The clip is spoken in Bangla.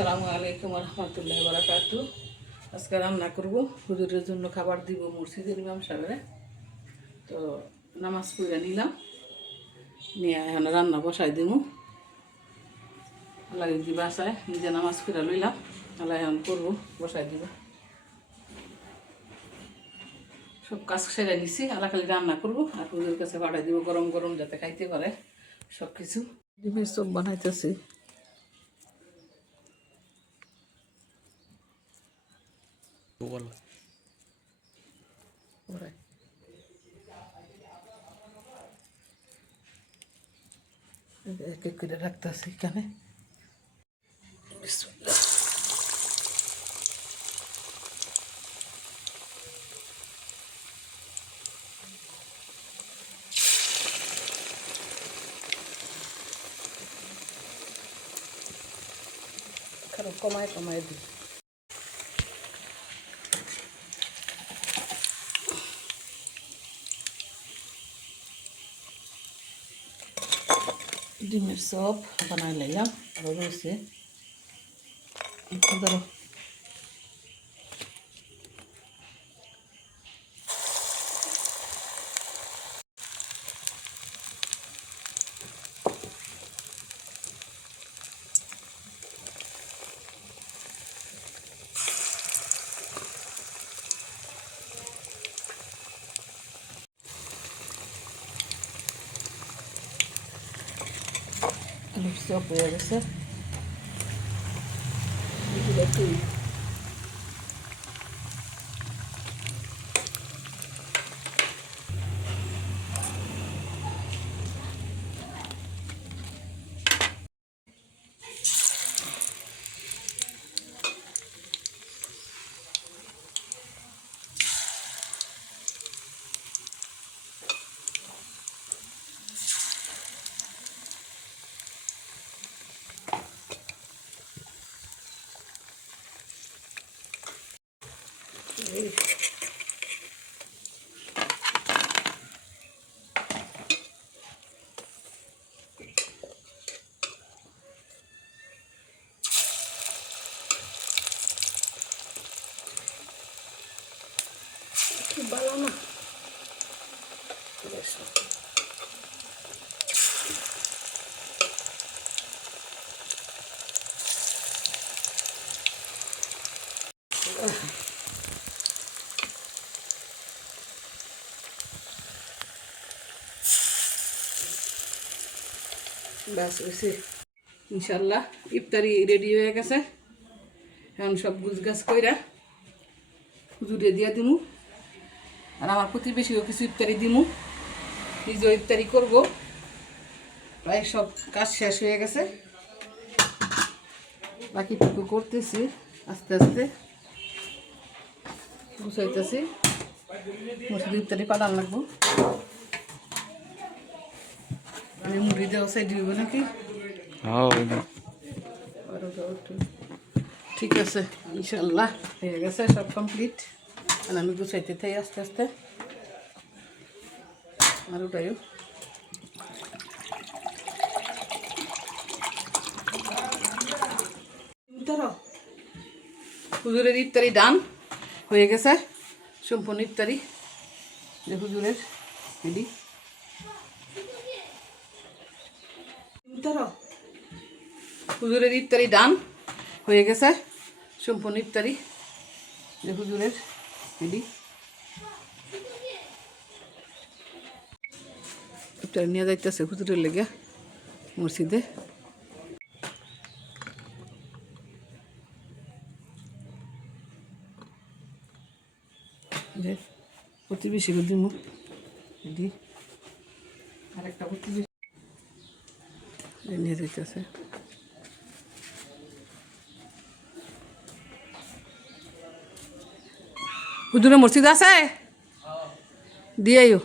আসসালামু আলাইকুম রহমতুল্লাহি ওয়া বারাকাতুহু। আজকে রান্না করব, হুজুরের জন্য খাবার দিব মসজিদের ইমাম সাহেবরে। তো নামাজ পড়ে নিলাম, নিয়ে এখন রান্না বসাই দিব। আল্লাহ যদি বাসায় নিজে নামাজ পড়ে লইলাম, আল্লাহ এখন করবো, বসাই দিব। সব কাজ সেরে নিছি, আল্লাহ খালি রান্না করবো আর হুজুরের কাছে পাঠাই দিব গরম গরম যাতে খাইতে পারে সব কিছু। ডিমের চপ বানাইতেছি। এক এক করে রাখতেছি এখানে। বিসমিল্লাহ। খারাপ কমায় কমায় দিই। ডিমের চপ বানাই লাইলাম, আরও রয়েছে। ধরো আলুর চপ হয়ে গেছে। ভালো না ব্যাস হয়েছে। ইনশাল্লাহ ইফতারি রেডি হয়ে গেছে। এখন সব গুছগাছ কইরা হুজুরে দিয়া দিমু, আর আমার প্রতিবেশীও কিছু ইফতারি দিমু, নিজেও ইফতারি করব। প্রায় সব কাজ শেষ হয়ে গেছে, বাকিটুকু করতেছি আস্তে আস্তে, গুছাইতেছি। মসজিদ ইফতারি পালান লাগবো। আমি মুড়ি দেওয়া সাইড দিব নাকি? ঠিক আছে, ইনশাল্লাহ হয়ে গেছে সব কমপ্লিট। আর আমি গুছাইতে থাই আস্তে আস্তে। আর ওটাইও হুজুরের ইফতারি ডান হয়ে গেছে, সম্পূর্ণ ইফতারি যে হুজুরের রেডি। হুজুরের ইফতারি ডান হয়ে গেছে, সম্পূর্ণ ইফতারি যে হুজুরের রেডি। ইফতারি নিয়ে যাইতেছে হুজুরের লেগে মসজিদে। প্রতিবেশী দিব রেডি, আরেকটা প্রতিবেশী নিয়ে যাইতেছে। হুজুরের মসজিদ আছে দিয়েও